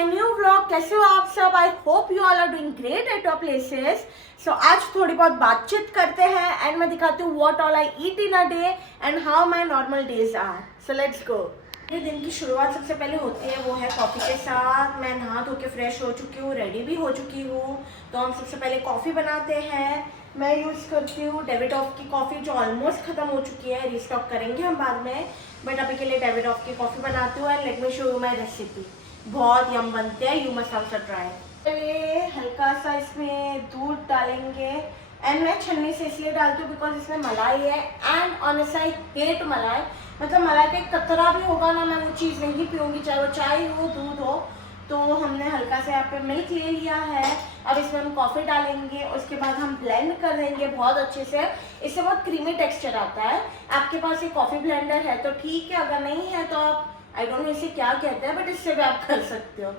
My new vlog. कैसे हो आप सब? I hope you all are doing great at your places. So आज थोड़ी बहुत बातचीत करते हैं एंड मैं दिखाती हूँ what all I eat in a day and how my normal days are. So let's go. मेरे दिन की शुरुआत सबसे पहले होती है वो है कॉफ़ी के साथ। मैं नहा धो के फ्रेश हो चुकी हूँ, रेडी भी हो चुकी हूँ। तो हम सबसे पहले कॉफ़ी बनाते हैं। मैं यूज़ करती हूँ डेविडॉफ की कॉफ़ी जो ऑलमोस्ट ख़त्म हो चुकी है, रिस्टॉक करेंगे हम बाद में, बट अभी के लिए डेविडॉफ की कॉफ़ी बनाती हूँ and let me show you my recipe. बहुत यम बनते हैं, यू मस्ट आल्सो ट्राई। ये हल्का सा इसमें दूध डालेंगे एंड मैं छन्नी से इसलिए डालती हूँ बिकॉज इसमें मलाई है एंड ऑनेस्ट आई हेट मलाई। मतलब मलाई का एक कतरा भी होगा ना, मैं वो चीज़ नहीं पीऊँगी, चाहे वो चाय हो दूध हो। तो हमने हल्का सा यहाँ पे मिल्क ले लिया है। अब इसमें हम कॉफ़ी डालेंगे, उसके बाद हम ब्लेंड कर देंगे बहुत अच्छे से। इससे बहुत क्रीमी टेक्सचर आता है। आपके पास ये कॉफ़ी ब्लेंडर है तो ठीक है, अगर नहीं है तो आप, आई डोंट नो इसे क्या कहते हैं, बट इससे भी आप कर सकते हो।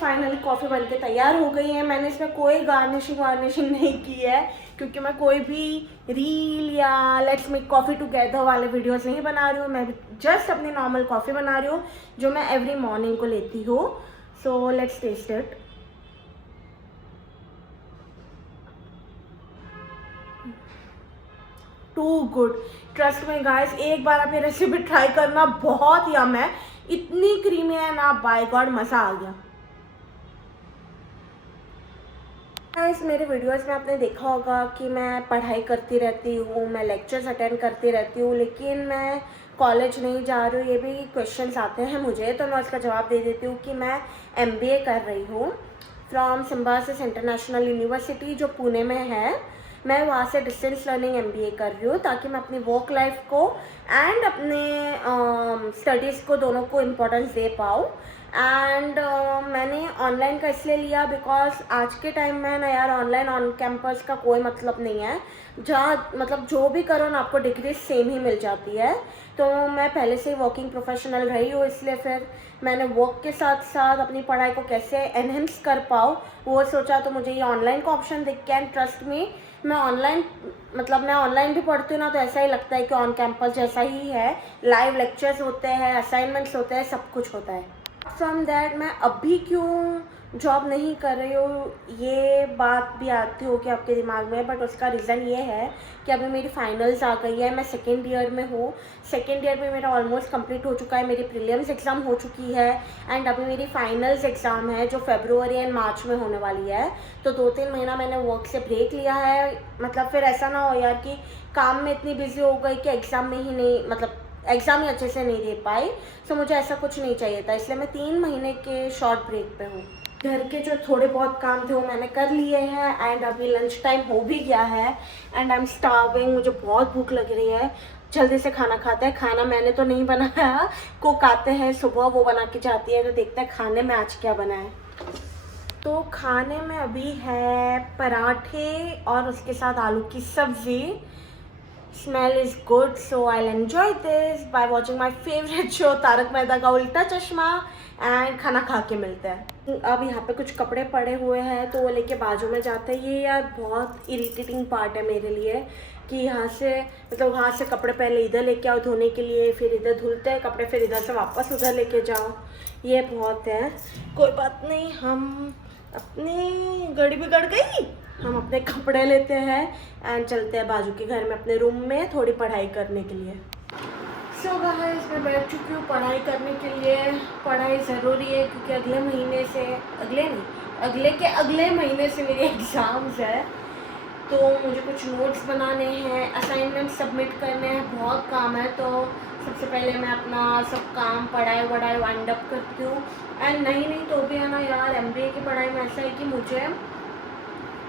फाइनली कॉफ़ी बनके तैयार हो गई है। मैंने इसमें कोई गार्निशिंग नहीं की है क्योंकि मैं कोई भी रील या लेट्स मेक कॉफ़ी टुगेदर वाले वीडियोस नहीं बना रही हूँ। मैं जस्ट अपनी नॉर्मल कॉफ़ी बना रही हूँ जो मैं एवरी मॉर्निंग को लेती हूँ। So let's taste it. Too good, trust me guys, एक बार आप ये रेसिपी ट्राई करना, बहुत यम है। इतनी क्रीमी है ना, बाय गॉड मज़ा आ गया। गाइस मेरे वीडियोस में आपने देखा होगा कि मैं पढ़ाई करती रहती हूँ, मैं लेक्चर्स अटेंड करती रहती हूँ, लेकिन मैं कॉलेज नहीं जा रही हूँ। ये भी क्वेश्चंस आते हैं मुझे, तो मैं उसका जवाब दे देती हूँ कि मैं MBA कर रही हूँ फ्रॉम सिम्बायोसिस इंटरनेशनल यूनिवर्सिटी जो पुणे में है। मैं वहाँ से डिस्टेंस लर्निंग MBA कर रही हूँ ताकि मैं अपनी वर्क लाइफ को एंड अपने स्टडीज़ को दोनों को इम्पोर्टेंस दे पाऊँ। एंड मैंने ऑनलाइन का इसलिए लिया बिकॉज आज के टाइम में ना यार, ऑनलाइन ऑन कैंपस का कोई मतलब नहीं है। जहाँ मतलब जो भी करो ना, आपको डिग्री सेम ही मिल जाती है। तो मैं पहले से ही वर्किंग प्रोफेशनल रही हूँ, इसलिए फिर मैंने वर्क के साथ साथ अपनी पढ़ाई को कैसे एनहेंस कर पाऊँ वो सोचा। तो मुझे ये ऑनलाइन का ऑप्शन दिख के, एंड ट्रस्ट मी, मैं ऑनलाइन भी पढ़ती हूँ ना, तो ऐसा ही लगता है कि ऑन कैंपस जैसा ही है। लाइव लेक्चर्स होते हैं, असाइनमेंट्स होते हैं, सब कुछ होता है। फ्रॉम दैट मैं अभी क्यों जॉब नहीं कर रही हूँ, ये बात भी आती होगी आपके दिमाग में, बट उसका रीज़न ये है कि अभी मेरी फाइनल्स आ गई है। मैं सेकेंड ईयर में हूँ। सेकेंड ईयर में मेरा ऑलमोस्ट कंप्लीट हो चुका है, मेरी प्रीलिम्स एग्ज़ाम हो चुकी है एंड अभी मेरी फाइनल्स एग्ज़ाम है जो फरवरी एंड मार्च में होने वाली है। तो 2-3 महीना मैंने वर्क से ब्रेक लिया है। मतलब फिर ऐसा ना हो यार कि काम में इतनी बिजी हो गई कि एग्ज़ाम में ही नहीं, मतलब एग्ज़ाम ही अच्छे से नहीं दे पाई। सो मुझे ऐसा कुछ नहीं चाहिए था, इसलिए मैं 3 महीने के शॉर्ट ब्रेक पे हूँ। घर के जो थोड़े बहुत काम थे वो मैंने कर लिए हैं एंड अभी लंच टाइम हो भी गया है एंड आई एम स्टार्विंग। मुझे बहुत भूख लग रही है, जल्दी से खाना खाते हैं। खाना मैंने तो नहीं बनाया, कुक आते हैं सुबह, वो बना के जाती है। तो देखते हैं खाने में आज क्या बना है। तो खाने में अभी है पराठे और उसके साथ आलू की सब्ज़ी। Smell is good, so I'll enjoy this by watching my favorite show Tarak Mehta का उल्टा चश्मा एंड खाना खा के मिलते हैं। अब यहाँ पे कुछ कपड़े पड़े हुए हैं तो वो लेके बाजू में जाते हैं। ये यार बहुत इरिटेटिंग पार्ट है मेरे लिए कि यहाँ से, मतलब वहाँ से कपड़े पहले इधर लेके आओ धोने के लिए, फिर इधर धुलते हैं कपड़े, फिर इधर से वापस उधर लेके जाओ। ये बहुत है, कोई बात नहीं, हम अपनी गाड़ी बिगड़ गई, हम अपने कपड़े लेते हैं एंड चलते हैं बाजू के घर में अपने रूम में थोड़ी पढ़ाई करने के लिए। सो गाइस मैं बैठ चुकी हूँ पढ़ाई करने के लिए। पढ़ाई ज़रूरी है क्योंकि अगले महीने से मेरे एग्ज़ाम्स है। तो मुझे कुछ नोट्स बनाने हैं, असाइनमेंट सबमिट करने हैं, बहुत काम है। तो सबसे पहले मैं अपना सब काम पढ़ाई वढ़ाई वाइंड अप करती हूँ। एंड नहीं तो भी है ना यार, MBA की पढ़ाई में ऐसा है कि मुझे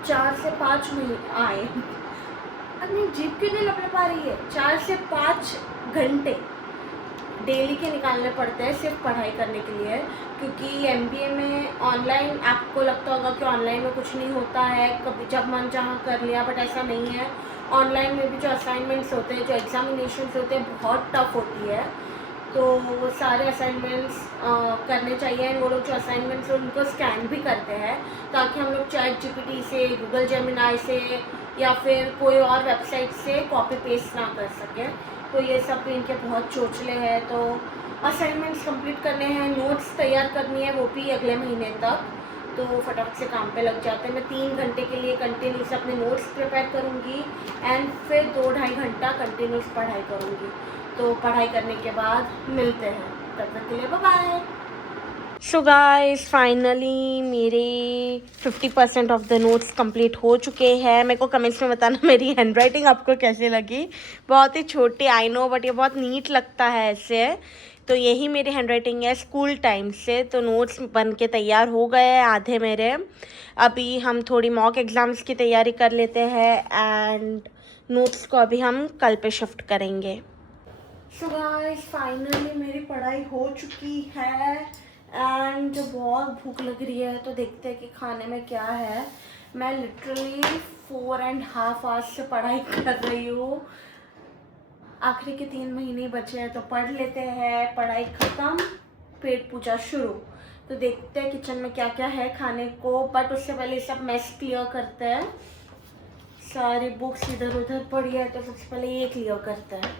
4 से 5 महीने आए, अपनी जीप क्यों नहीं लपट पा रही है, 4 से 5 घंटे डेली के निकालने पड़ते हैं सिर्फ पढ़ाई करने के लिए। क्योंकि MBA में ऑनलाइन, आपको लगता होगा कि ऑनलाइन में कुछ नहीं होता है, कभी जब मन चाहा कर लिया, बट ऐसा नहीं है। ऑनलाइन में भी जो असाइनमेंट्स होते हैं, जो एग्जामिनेशंस होते हैं, बहुत टफ होती है। तो वो सारे असाइनमेंट्स करने चाहिए एंड वो लोग जो असाइनमेंट्स उनको स्कैन भी करते हैं ताकि हम लोग चैट जीपीटी से, गूगल जेमिनाई से या फिर कोई और वेबसाइट से कॉपी पेस्ट ना कर सकें। तो ये सब भी इनके बहुत चोचले हैं। तो असाइनमेंट्स कंप्लीट करने हैं, नोट्स तैयार करनी है, वो भी अगले महीने तक। तो फटाफट से काम पे लग जाते हैं। मैं 3 घंटे के लिए कंटिन्यूस अपने नोट्स प्रिपेयर करूँगी एंड फिर 2-2.5 घंटा कंटिन्यूस पढ़ाई करूँगी। तो पढ़ाई करने के बाद मिलते हैं, तब तक के लिए bye bye. So guys finally मेरे 50% ऑफ द नोट्स कंप्लीट हो चुके हैं। मेरे को कमेंट्स में बताना मेरी हैंड राइटिंग आपको कैसी लगी। बहुत ही छोटी आई नो, बट ये बहुत नीट लगता है ऐसे। तो यही मेरी हैंड राइटिंग है स्कूल टाइम से। तो नोट्स बन के तैयार हो गए हैं आधे मेरे। अभी हम थोड़ी मॉक एग्ज़ाम्स की तैयारी कर लेते हैं एंड नोट्स को अभी हम कल पे शिफ्ट करेंगे। सो गाइस फाइनली मेरी पढ़ाई हो चुकी है एंड बहुत भूख लग रही है। तो देखते हैं कि खाने में क्या है। मैं लिटरली 4.5 आवर्स से पढ़ाई कर रही हूँ। आखिरी के 3 महीने बचे हैं तो पढ़ लेते हैं। पढ़ाई ख़त्म, पेट पूजा शुरू। तो देखते हैं किचन में क्या क्या है खाने को, बट उससे पहले सब मेस क्लियर करते हैं। सारी बुक्स इधर उधर पड़ी है तो सबसे पहले ये क्लियर करते हैं।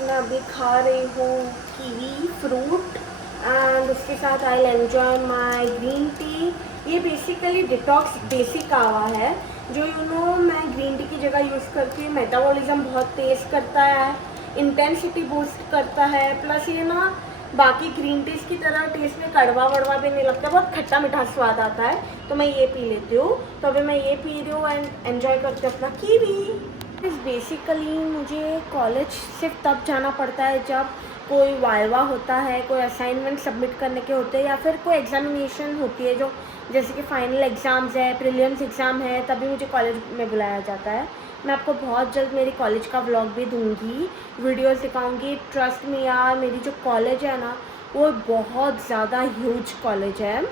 मैं अभी खा रही हूँ कीवी फ्रूट एंड उसके साथ I will enjoy my green tea. ये बेसिकली डिटॉक्स देसी कावा है जो मैं ग्रीन टी की जगह यूज़ करती हूँ। मेटाबॉलिज्म बहुत तेज़ करता है, इंटेंसिटी बूस्ट करता है, प्लस ये ना बाकी ग्रीन टीज़ की तरह टेस्ट में कड़वा वड़वा भी नहीं लगता, बहुत खट्टा मीठा स्वाद आता है। तो मैं ये पी लेती हूँ। तो अभी मैं ये पी रही हूँ एंड एंजॉय करती हूँ अपना कीवी। बेसिकली मुझे कॉलेज सिर्फ तब जाना पड़ता है जब कोई वाइवा होता है, कोई असाइनमेंट सबमिट करने के होते हैं या फिर कोई एग्जामिनेशन होती है, जो जैसे कि फाइनल एग्ज़ाम्स है, प्रीलिम्स एग्ज़ाम है, तभी मुझे कॉलेज में बुलाया जाता है। मैं आपको बहुत जल्द मेरी कॉलेज का व्लॉग भी दूंगी, वीडियोस दिखाऊंगी। ट्रस्ट मी यार, मेरी जो कॉलेज है ना वो बहुत ज़्यादा ह्यूज कॉलेज है।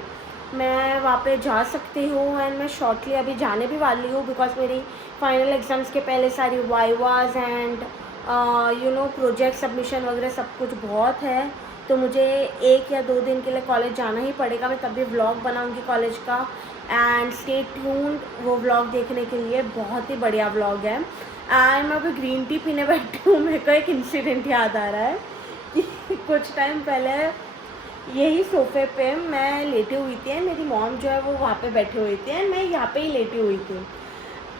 मैं वहाँ पे जा सकती हूँ एंड मैं शॉर्टली अभी जाने भी वाली हूँ बिकॉज मेरी फाइनल एग्ज़ाम्स के पहले सारी वाइवास एंड प्रोजेक्ट सबमिशन वगैरह सब कुछ बहुत है। तो मुझे 1 या 2 दिन के लिए कॉलेज जाना ही पड़ेगा। मैं तभी व्लॉग बनाऊंगी कॉलेज का एंड स्टे ट्यून्ड वो व्लॉग देखने के लिए। बहुत ही बढ़िया व्लॉग है। एंड मैं अभी ग्रीन टी पीने बैठी हूँ। मेरे को एक इंसिडेंट याद आ रहा है कि कुछ टाइम पहले यही सोफ़े पे मैं लेटी हुई थी, मेरी मॉम जो है वो वहाँ पे बैठी हुई थी एंड मैं यहाँ पे ही लेटी हुई थी।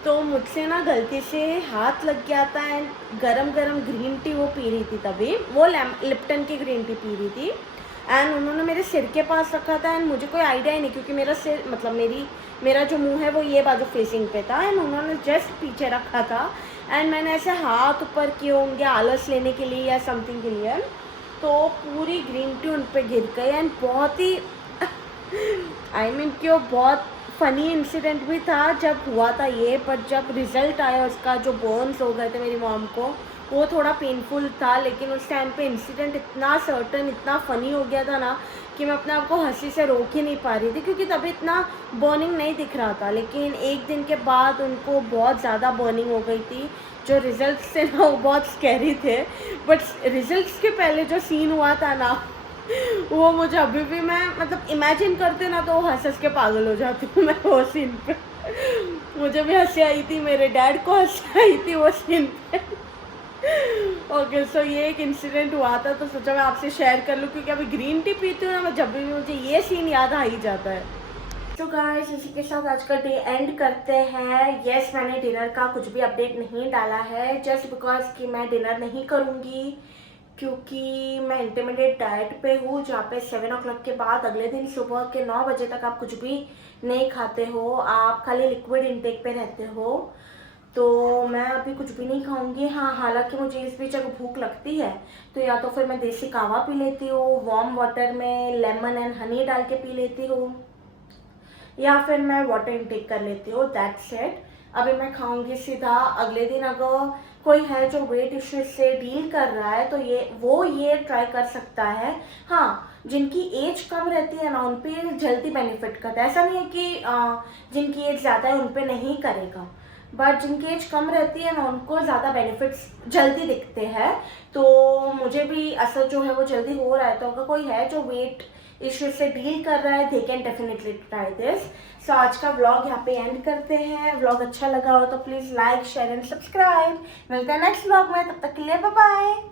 तो मुझसे ना गलती से हाथ लग गया था एंड गरम गरम ग्रीन टी वो पी रही थी। तभी वो लिप्टन की ग्रीन टी पी रही थी एंड उन्होंने मेरे सिर के पास रखा था एंड मुझे कोई आइडिया ही नहीं क्योंकि मेरा सिर मेरा जो मुंह है वो ये बाजू फेसिंग पे था एंड उन्होंने जस्ट पीछे रखा था एंड मैंने ऐसे हाथ ऊपर किए होंगे आलस लेने के लिए या समथिंग के लिए, तो पूरी ग्रीन टी उन पर गिर गई एंड बहुत ही कि वो बहुत फ़नी इंसिडेंट भी था जब हुआ था ये। पर जब रिज़ल्ट आया उसका, जो बर्न्स हो गए थे मेरी मॉम को, वो थोड़ा पेनफुल था। लेकिन उस टाइम पे इंसिडेंट इतना सर्टन, इतना फ़नी हो गया था ना कि मैं अपने आप को हंसी से रोक ही नहीं पा रही थी क्योंकि तभी इतना बर्निंग नहीं दिख रहा था। लेकिन 1 दिन के बाद उनको बहुत ज़्यादा बर्निंग हो गई थी। जो रिज़ल्ट्स थे ना वो बहुत स्कैरी थे, बट रिज़ल्ट्स के पहले जो सीन हुआ था ना वो मुझे अभी भी मैं इमेजिन करते ना तो हंस हंस के पागल हो जाती हूँ मैं वो सीन पे। मुझे भी हंसी आई थी, मेरे डैड को हंसी आई थी वो सीन पे। ओके सो ये एक इंसिडेंट हुआ था तो सोचा मैं आपसे शेयर कर लूँ क्योंकि अभी ग्रीन टी पीती हूँ ना मैं, जब भी मुझे ये सीन याद आ ही जाता है। तो गाइस इसी के साथ आज का डे एंड करते हैं। यस मैंने डिनर का कुछ भी अपडेट नहीं डाला है जस्ट बिकॉज कि मैं डिनर नहीं करूँगी क्योंकि मैं इंटरमीडिएट डाइट पे हूँ जहाँ पे 7 o'clock के बाद अगले दिन सुबह के 9 बजे तक आप कुछ भी नहीं खाते हो, आप खाली लिक्विड इंटेक पे रहते हो। तो मैं अभी कुछ भी नहीं खाऊंगी। हाँ, हालांकि मुझे इस बीच अगर भूख लगती है तो या तो फिर मैं देसी कावा पी लेती हूँ, वार्म वाटर में लेमन एंड हनी डाल के पी लेती हूँ, या फिर मैं वाटर इंटेक कर लेती हूँ। That's it. अभी मैं खाऊंगी सीधा। अगले दिन अगर कोई है जो वेट इश्यूज से डील कर रहा है तो ये ट्राई कर सकता है। हाँ, जिनकी एज कम रहती है ना उन पे जल्दी बेनिफिट करता है। ऐसा नहीं है कि जिनकी एज ज़्यादा है उन पे नहीं करेगा। बट जिनकी एज कम रहती है ना उनको ज़्यादा बेनिफिट्स जल्दी दिखते हैं। तो मुझे भी असर जो है वो जल्दी हो रहा है, तो अगर कोई है जो वेट इश्यू से डील कर रहा है, they can definitely try this. So आज का व्लॉग यहाँ पे एंड करते हैं। व्लॉग अच्छा लगा हो तो please like share and subscribe. मिलते हैं नेक्स्ट व्लॉग में, तब तक के लिए बाय बाय।